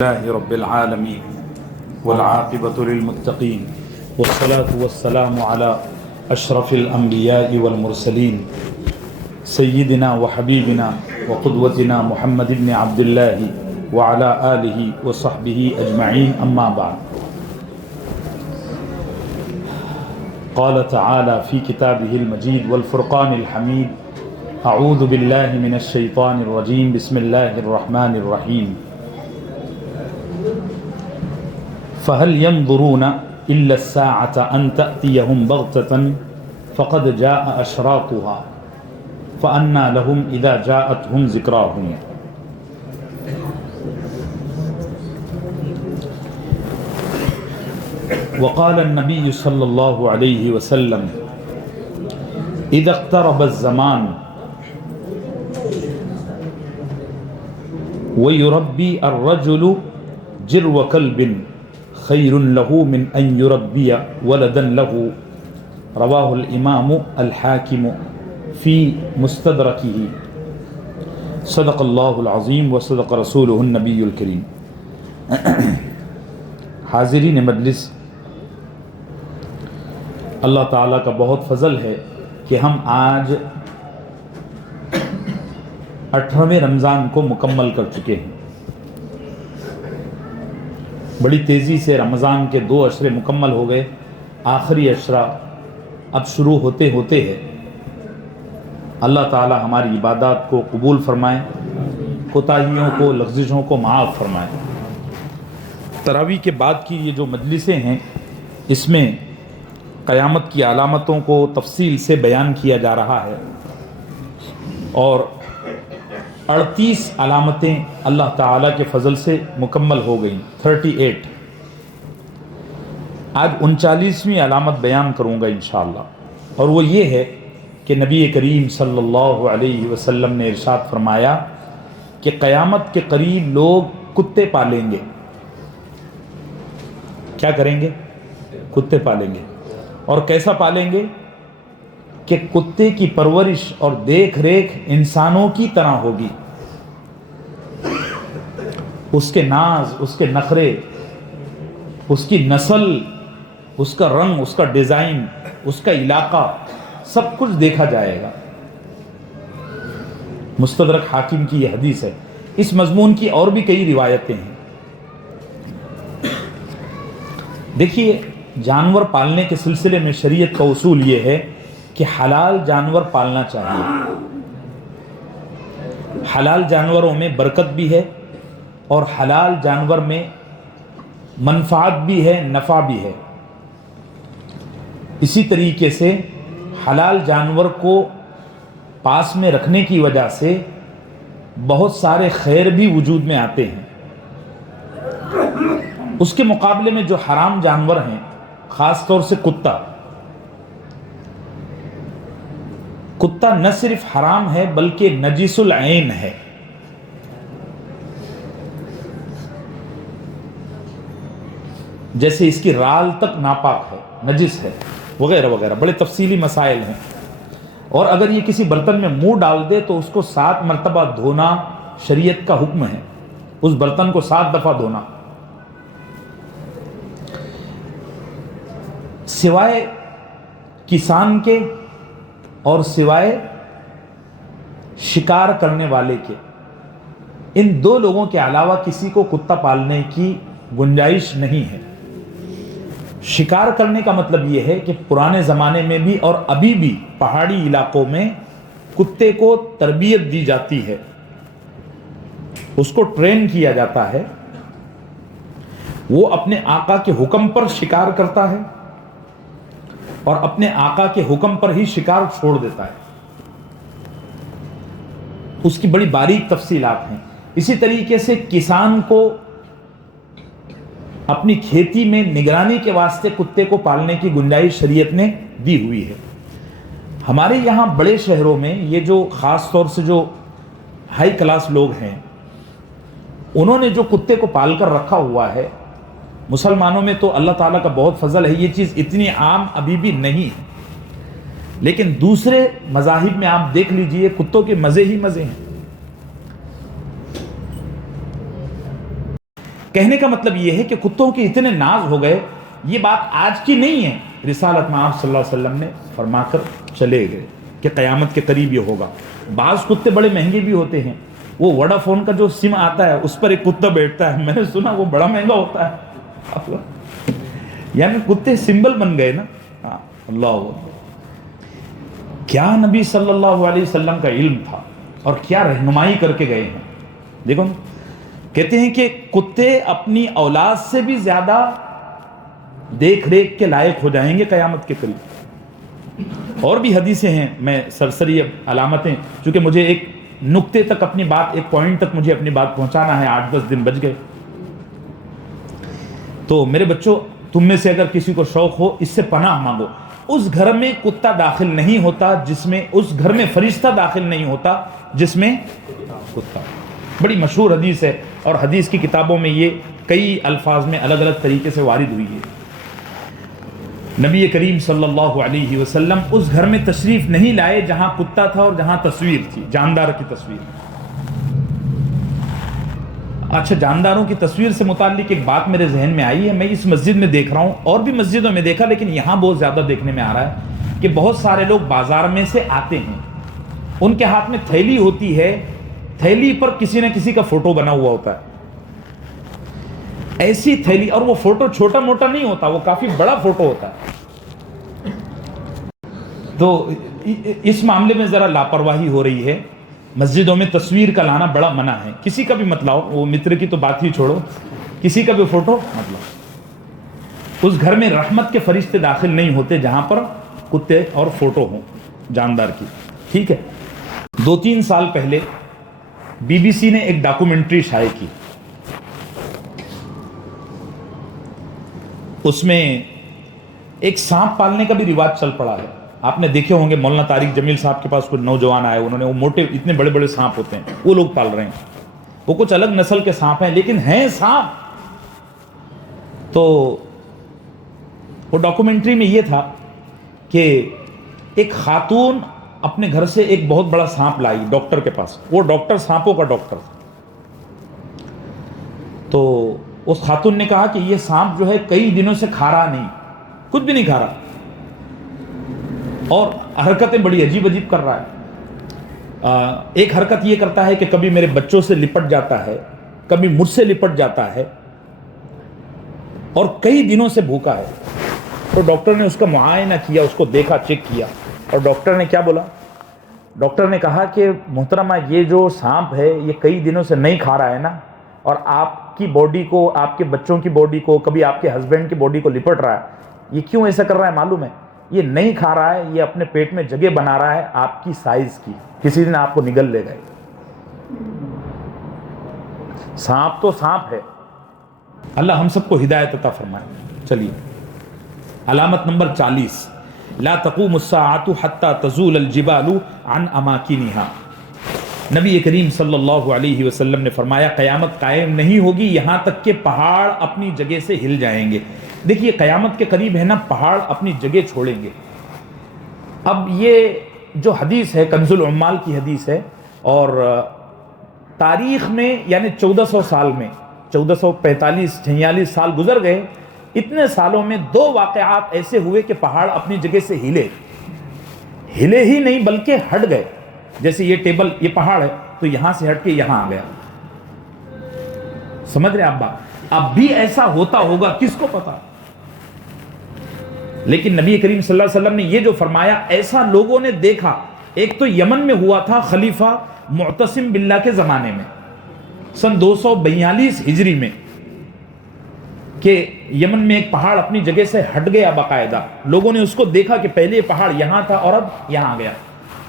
لله رب العالمين والعاقبة للمتقين والصلاة والسلام على أشرف الأنبياء والمرسلين سيدنا وحبيبنا وقدوتنا محمد بن عبد الله وعلى آله وصحبه أجمعين أما بعد. قال تعالى في كتابه المجيد والفرقان الحميد: أعوذ بالله من الشيطان الرجيم بسم الله الرحمن الرحيم. فهل ينظرون إلا الساعة أن تأتيهم بغتة فقد جاء أشراطها فأنى لهم إذا جاءتهم ذكراهم. وقال النبي صلى الله عليه وسلم: إذا اقترب الزمان ويربي الرجل جرو كلب خير له من أن يربي ولدا له. رواه الإمام الحاكم في مستدركه. صدق الله العظيم وصدق رسوله النبي الكريم. حاضرین مجلس، اللہ تعالیٰ کا بہت فضل ہے کہ ہم آج 18ویں رمضان کو مکمل کر چکے ہیں. بڑی تیزی سے رمضان کے 2 عشرے مکمل ہو گئے. آخری عشرہ اب شروع ہوتے ہوتے ہے. اللہ تعالی ہماری عبادات کو قبول فرمائے، کوتاہیوں کو، لغزشوں کو معاف فرمائے. تراویح کے بعد کی یہ جو مجلسیں ہیں، اس میں قیامت کی علامتوں کو تفصیل سے بیان کیا جا رہا ہے، اور 38 علامتیں اللہ تعالیٰ کے فضل سے مکمل ہو گئیں. 38. آج 39ویں علامت بیان کروں گا انشاءاللہ، اور وہ یہ ہے کہ نبی کریم صلی اللہ علیہ وسلم نے ارشاد فرمایا کہ قیامت کے قریب لوگ کتے پالیں گے. کیا کریں گے؟ کتے پالیں گے. اور کیسا پالیں گے؟ کہ کتے کی پرورش اور دیکھ ریکھ انسانوں کی طرح ہوگی. اس کے ناز، اس کے نخرے، اس کی نسل، اس کا رنگ، اس کا ڈیزائن، اس کا علاقہ، سب کچھ دیکھا جائے گا. مستدرک حاکم کی یہ حدیث ہے. اس مضمون کی اور بھی کئی روایتیں ہیں. دیکھیے، جانور پالنے کے سلسلے میں شریعت کا اصول یہ ہے کہ حلال جانور پالنا چاہیے. حلال جانوروں میں برکت بھی ہے، اور حلال جانور میں منفعت بھی ہے، نفع بھی ہے. اسی طریقے سے حلال جانور کو پاس میں رکھنے کی وجہ سے بہت سارے خیر بھی وجود میں آتے ہیں. اس کے مقابلے میں جو حرام جانور ہیں، خاص طور سے کتا نہ صرف حرام ہے بلکہ نجس العین ہے. جیسے اس کی رال تک ناپاک ہے، نجس ہے، وغیرہ وغیرہ. بڑے تفصیلی مسائل ہیں. اور اگر یہ کسی برتن میں منہ ڈال دے تو اس کو 7 مرتبہ دھونا شریعت کا حکم ہے. اس برتن کو 7 دفعہ دھونا. سوائے کسان کے اور سوائے شکار کرنے والے کے، ان 2 لوگوں کے علاوہ کسی کو کتا پالنے کی گنجائش نہیں ہے. شکار کرنے کا مطلب یہ ہے کہ پرانے زمانے میں بھی اور ابھی بھی پہاڑی علاقوں میں کتے کو تربیت دی جاتی ہے، اس کو ٹرین کیا جاتا ہے. وہ اپنے آقا کے حکم پر شکار کرتا ہے اور اپنے آقا کے حکم پر ہی شکار چھوڑ دیتا ہے. اس کی بڑی باریک تفصیلات ہیں. اسی طریقے سے کسان کو اپنی کھیتی میں نگرانی کے واسطے کتے کو پالنے کی گنجائش شریعت نے دی ہوئی ہے. ہمارے یہاں بڑے شہروں میں یہ جو خاص طور سے جو ہائی کلاس لوگ ہیں، انہوں نے جو کتے کو پال کر رکھا ہوا ہے، مسلمانوں میں تو اللہ تعالیٰ کا بہت فضل ہے، یہ چیز اتنی عام ابھی بھی نہیں ہے. لیکن دوسرے مذاہب میں آپ دیکھ لیجئے، کتوں کے مزے ہی مزے ہیں. کہنے کا مطلب یہ ہے کہ کتوں کے اتنے ناز ہو گئے، یہ بات آج کی نہیں ہے، رسالت میں آپ صلی اللہ علیہ وسلم نے فرما کر چلے گئے کہ قیامت کے قریب یہ ہوگا۔ بعض کتے بڑے مہنگے بھی ہوتے ہیں، وہ ووڈا فون کا جو سم آتا ہے اس پر ایک کتا بیٹھتا ہے، میں نے سنا وہ بڑا مہنگا ہوتا ہے، یعنی کتے سمبل بن گئے نا۔ اللہ، کیا نبی صلی اللہ علیہ وسلم کا علم تھا اور کیا رہنمائی کر کے گئے ہیں۔ دیکھو کہتے ہیں کہ کتے اپنی اولاد سے بھی زیادہ دیکھ ریکھ کے لائق ہو جائیں گے قیامت کے قریب۔ اور بھی حدیثیں ہیں، میں سرسری علامتیں، چونکہ مجھے ایک نقطے تک اپنی بات، ایک پوائنٹ تک مجھے اپنی بات پہنچانا ہے، 8-10 دن بچ گئے۔ تو میرے بچوں، تم میں سے اگر کسی کو شوق ہو، اس سے پناہ مانگو۔ اس گھر میں کتا داخل نہیں ہوتا جس میں، اس گھر میں فرشتہ داخل نہیں ہوتا جس میں کتا۔ بڑی مشہور حدیث ہے، اور حدیث کی کتابوں میں یہ کئی الفاظ میں الگ الگ طریقے سے وارد ہوئی ہے۔ نبی کریم صلی اللہ علیہ وسلم اس گھر میں تشریف نہیں لائے جہاں کتا تھا اور جہاں تصویر تھی، جاندار کی تصویر۔ اچھا، جانداروں کی تصویر سے متعلق ایک بات میرے ذہن میں آئی ہے، میں اس مسجد میں دیکھ رہا ہوں، اور بھی مسجدوں میں دیکھا، لیکن یہاں بہت زیادہ دیکھنے میں آ رہا ہے کہ بہت سارے لوگ بازار میں سے آتے ہیں، ان کے ہاتھ میں تھیلی ہوتی ہے، تھیلی پر کسی نہ کسی کا فوٹو بنا ہوا ہوتا ہے، ایسی تھیلی، اور وہ فوٹو چھوٹا موٹا نہیں ہوتا، وہ کافی بڑا فوٹو ہوتا ہے۔ تو اس معاملے میں ذرا لاپرواہی ہو رہی ہے، مسجدوں میں تصویر کا لانا بڑا منع ہے، کسی کا بھی مت لاؤ، وہ متر کی تو بات ہی چھوڑو، کسی کا بھی فوٹو مت لاؤ۔ اس گھر میں رحمت کے فرشتے داخل نہیں ہوتے جہاں پر کتے اور فوٹو ہوں جاندار کی، ٹھیک ہے۔ 2-3 سال پہلے بی بی سی نے ایک ڈاکومنٹری شائع کی، اس میں ایک سانپ پالنے کا بھی رواج چل پڑا ہے۔ آپ نے دیکھے ہوں گے، مولانا طارق جمیل صاحب کے پاس کوئی نوجوان آئے، انہوں نے وہ موٹے اتنے بڑے بڑے سانپ ہوتے ہیں، وہ لوگ پال رہے ہیں، وہ کچھ الگ نسل کے سانپ ہیں لیکن ہیں سانپ۔ تو وہ ڈاکومنٹری میں یہ تھا کہ ایک خاتون اپنے گھر سے ایک بہت بڑا سانپ لائی ڈاکٹر کے پاس، وہ ڈاکٹر سانپوں کا ڈاکٹر تھا۔ تو اس خاتون نے کہا کہ یہ سانپ جو ہے کئی دنوں سے کھا رہا نہیں، کچھ بھی نہیں کھا رہا، اور حرکتیں بڑی عجیب عجیب کر رہا ہے۔ ایک حرکت یہ کرتا ہے کہ کبھی میرے بچوں سے لپٹ جاتا ہے، کبھی مجھ سے لپٹ جاتا ہے، اور کئی دنوں سے بھوکا ہے۔ تو ڈاکٹر نے اس کا معائنہ کیا، اس کو دیکھا، چیک کیا، اور ڈاکٹر نے کیا بولا؟ ڈاکٹر نے کہا کہ محترمہ، یہ جو سانپ ہے یہ کئی دنوں سے نہیں کھا رہا ہے نا، اور آپ کی باڈی کو، آپ کے بچوں کی باڈی کو، کبھی آپ کے ہسبینڈ کی باڈی کو لپٹ رہا ہے، یہ کیوں ایسا کر رہا ہے معلوم ہے؟ یہ نہیں کھا رہا ہے، یہ اپنے پیٹ میں جگہ بنا رہا ہے آپ کی سائز کی، کسی دن آپ کو نگل لے گئے۔ سانپ تو سانپ ہے، اللہ ہم سب کو ہدایت عطا فرمائے۔ چلیے، علامت نمبر 40، لا تقوم الساعة حتى تزول الجبال عن اماکنها۔ نبی کریم صلی اللہ علیہ وسلم نے فرمایا قیامت قائم نہیں ہوگی یہاں تک کہ پہاڑ اپنی جگہ سے ہل جائیں گے۔ دیکھیے قیامت کے قریب ہے نا، پہاڑ اپنی جگہ چھوڑیں گے۔ اب یہ جو حدیث ہے کنز العمال کی حدیث ہے، اور تاریخ میں یعنی 1400 سال میں 1445-46 سال گزر گئے، اتنے سالوں میں 2 واقعات ایسے ہوئے کہ پہاڑ اپنی جگہ سے ہلے ہی نہیں بلکہ ہٹ گئے۔ جیسے یہ ٹیبل، یہ پہاڑ ہے تو یہاں سے ہٹ کے یہاں آ گیا، سمجھ رہے آپ بات؟ اب بھی ایسا ہوتا ہوگا، کس کو پتا؟ لیکن نبی کریم صلی اللہ علیہ وسلم نے یہ جو فرمایا، ایسا لوگوں نے دیکھا۔ ایک تو یمن میں ہوا تھا خلیفہ معتصم باللہ کے زمانے میں، سن 242 ہجری میں، کہ یمن میں ایک پہاڑ اپنی جگہ سے ہٹ گیا باقاعدہ، لوگوں نے اس کو دیکھا کہ پہلے یہ پہاڑ یہاں تھا اور اب یہاں آ گیا۔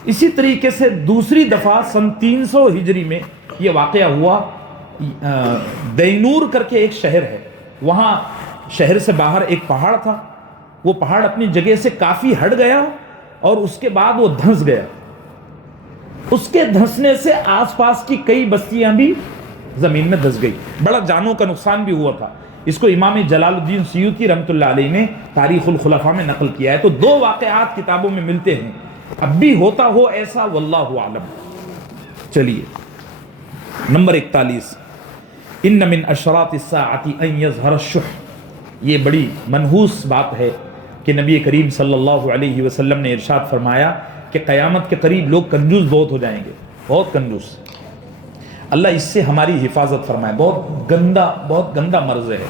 اسی طریقے سے دوسری دفعہ سن 300 ہجری میں یہ واقعہ ہوا، دینور کر کے ایک شہر ہے، وہاں شہر سے باہر ایک پہاڑ تھا، وہ پہاڑ اپنی جگہ سے کافی ہٹ گیا اور اس کے بعد وہ دھنس گیا۔ اس کے دھنسنے سے آس پاس کی کئی بستیاں بھی زمین میں دھس گئی، بڑا جانوں کا نقصان بھی ہوا تھا۔ اس کو امام جلال الدین سیوطی رحمۃ اللہ علیہ نے تاریخ الخلفاء میں نقل کیا ہے۔ تو 2 واقعات کتابوں میں ملتے ہیں، اب بھی ہوتا ہو ایسا، واللہ اعلم۔ چلیے، نمبر 41، ان من اشراط الساعۃ ان یظہر الشح، یہ بڑی منحوس بات ہے کہ نبی کریم صلی اللہ علیہ وسلم نے ارشاد فرمایا کہ قیامت کے قریب لوگ کنجوس بہت ہو جائیں گے، بہت کنجوس۔ اللہ اس سے ہماری حفاظت فرمائے، بہت گندا مرض ہے۔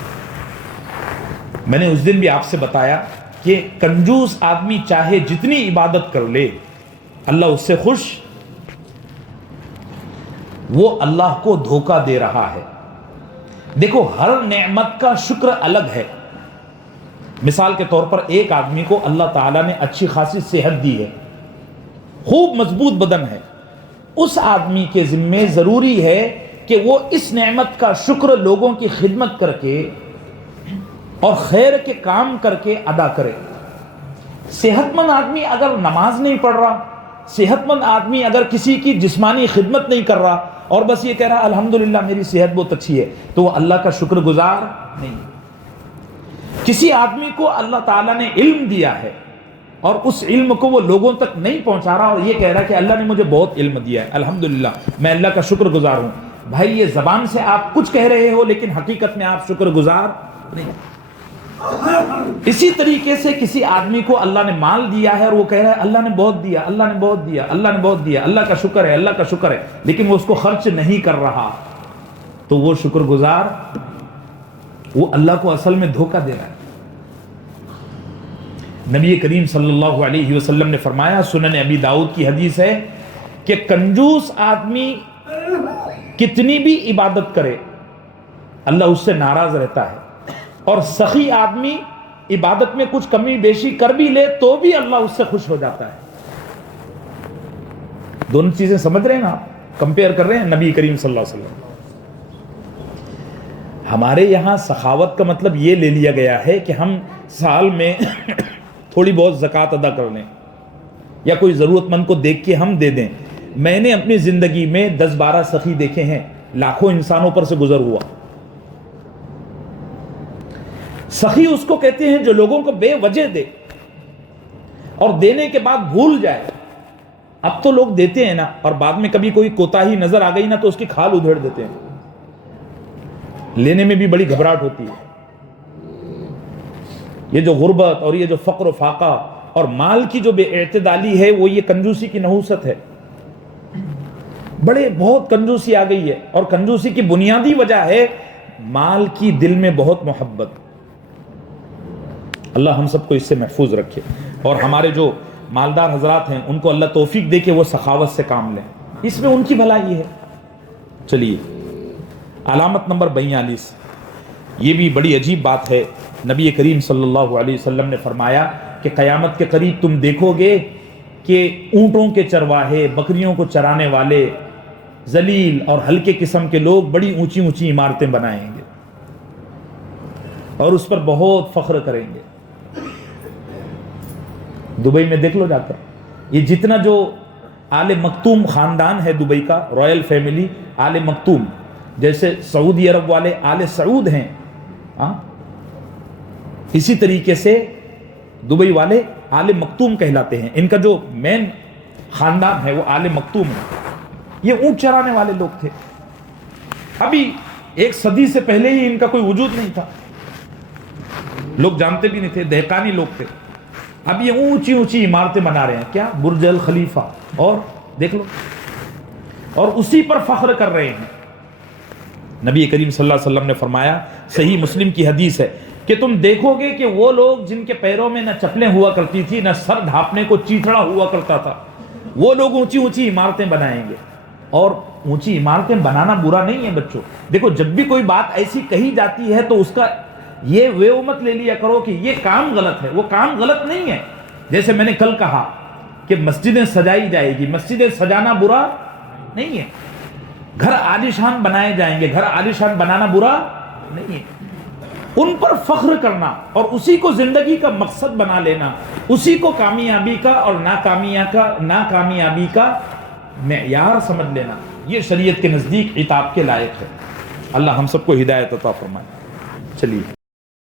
میں نے اس دن بھی آپ سے بتایا کہ کنجوس آدمی چاہے جتنی عبادت کر لے اللہ اس سے خوش، وہ اللہ کو دھوکہ دے رہا ہے۔ دیکھو ہر نعمت کا شکر الگ ہے۔ مثال کے طور پر ایک آدمی کو اللہ تعالیٰ نے اچھی خاصی صحت دی ہے، خوب مضبوط بدن ہے، اس آدمی کے ذمے ضروری ہے کہ وہ اس نعمت کا شکر لوگوں کی خدمت کر کے اور خیر کے کام کر کے ادا کرے۔ صحت مند آدمی اگر نماز نہیں پڑھ رہا، صحت مند آدمی اگر کسی کی جسمانی خدمت نہیں کر رہا اور بس یہ کہہ رہا الحمدللہ میری صحت بہت اچھی ہے، تو وہ اللہ کا شکر گزار نہیں۔ کسی آدمی کو اللہ تعالیٰ نے علم دیا ہے اور اس علم کو وہ لوگوں تک نہیں پہنچا رہا اور یہ کہہ رہا کہ اللہ نے مجھے بہت علم دیا ہے، الحمدللہ میں اللہ کا شکر گزار ہوں، بھائی یہ زبان سے آپ کچھ کہہ رہے ہو لیکن حقیقت میں آپ شکر گزار نہیں۔ اسی طریقے سے کسی آدمی کو اللہ نے مال دیا ہے اور وہ کہہ رہا ہے اللہ نے بہت دیا، اللہ نے بہت دیا، اللہ نے بہت دیا، اللہ کا شکر ہے، اللہ کا شکر ہے، لیکن وہ اس کو خرچ نہیں کر رہا، تو وہ شکر گزار، وہ اللہ کو اصل میں دھوکہ دے رہا ہے۔ نبی کریم صلی اللہ علیہ وسلم نے فرمایا، سنن ابی داؤد کی حدیث ہے کہ کنجوس آدمی کتنی بھی عبادت کرے اللہ اس سے ناراض رہتا ہے، اور سخی آدمی عبادت میں کچھ کمی بیشی کر بھی لے تو بھی اللہ اس سے خوش ہو جاتا ہے۔ دونوں چیزیں سمجھ رہے ہیں نا، کمپیئر کر رہے ہیں نبی کریم صلی اللہ علیہ وسلم۔ ہمارے یہاں سخاوت کا مطلب یہ لے لیا گیا ہے کہ ہم سال میں تھوڑی بہت زکوٰۃ ادا کر لیں یا کوئی ضرورت مند کو دیکھ کے ہم دے دیں۔ میں نے اپنی زندگی میں 10-12 سخی دیکھے ہیں، لاکھوں انسانوں پر سے گزر ہوا۔ سخی اس کو کہتے ہیں جو لوگوں کو بے وجہ دے اور دینے کے بعد بھول جائے۔ اب تو لوگ دیتے ہیں نا اور بعد میں کبھی کوئی کوتاہی نظر آ گئی نا تو اس کی کھال ادھیڑ دیتے ہیں، لینے میں بھی بڑی گھبراہٹ ہوتی ہے۔ یہ جو غربت اور یہ جو فقر و فاقہ اور مال کی جو بے اعتدالی ہے وہ یہ کنجوسی کی نحوست ہے۔ بہت کنجوسی آ گئی ہے، اور کنجوسی کی بنیادی وجہ ہے مال کی دل میں بہت محبت۔ اللہ ہم سب کو اس سے محفوظ رکھے، اور ہمارے جو مالدار حضرات ہیں ان کو اللہ توفیق دے کہ وہ سخاوت سے کام لیں، اس میں ان کی بھلائی ہے۔ چلیے علامت نمبر 42، یہ بھی بڑی عجیب بات ہے۔ نبی کریم صلی اللہ علیہ وسلم نے فرمایا کہ قیامت کے قریب تم دیکھو گے کہ اونٹوں کے چرواہے، بکریوں کو چرانے والے ذلیل اور ہلکے قسم کے لوگ بڑی اونچی اونچی عمارتیں بنائیں گے اور اس پر بہت فخر کریں گے۔ دبئی میں دیکھ لو جا کر، یہ جتنا جو آل مکتوم خاندان ہے دبئی کا، رائل فیملی آل مکتوم، جیسے سعودی عرب والے آل سعود ہیں، اسی طریقے سے دبئی والے آل مکتوم کہلاتے ہیں۔ ان کا جو مین خاندان ہے وہ آل مکتوم ہے۔ یہ اونٹ چرانے والے لوگ تھے، ابھی 1 صدی سے پہلے ہی ان کا کوئی وجود نہیں تھا، لوگ جانتے بھی نہیں تھے، دہقانی لوگ تھے۔ اب یہ اونچی اونچی عمارتیں بنا رہے ہیں، کیا برج الخلیفہ، اور دیکھ لو، اور اسی پر فخر کر رہے ہیں۔ نبی کریم صلی اللہ علیہ وسلم نے فرمایا، صحیح مسلم کی حدیث ہے، کہ تم دیکھو گے کہ وہ لوگ جن کے پیروں میں نہ چپلیں ہوا کرتی تھی، نہ سر ڈھانپنے کو چیتڑا ہوا کرتا تھا، وہ لوگ اونچی اونچی عمارتیں بنائیں گے۔ اور اونچی عمارتیں بنانا برا نہیں ہے بچوں، دیکھو جب بھی کوئی بات ایسی کہی جاتی ہے تو اس کا یہ ویو مت لے لیا کرو کہ یہ کام غلط ہے، وہ کام غلط نہیں ہے۔ جیسے میں نے کل کہا کہ مسجدیں سجائی جائے گی، مسجدیں سجانا برا نہیں ہے، گھر عالیشان بنائے جائیں گے، گھر عالیشان بنانا برا نہیں ہے۔ ان پر فخر کرنا اور اسی کو زندگی کا مقصد بنا لینا، اسی کو کامیابی کا اور ناکامیابی کا معیار سمجھ لینا، یہ شریعت کے نزدیک عتاب کے لائق ہے۔ اللہ ہم سب کو ہدایت عطا فرمائے۔ چلیے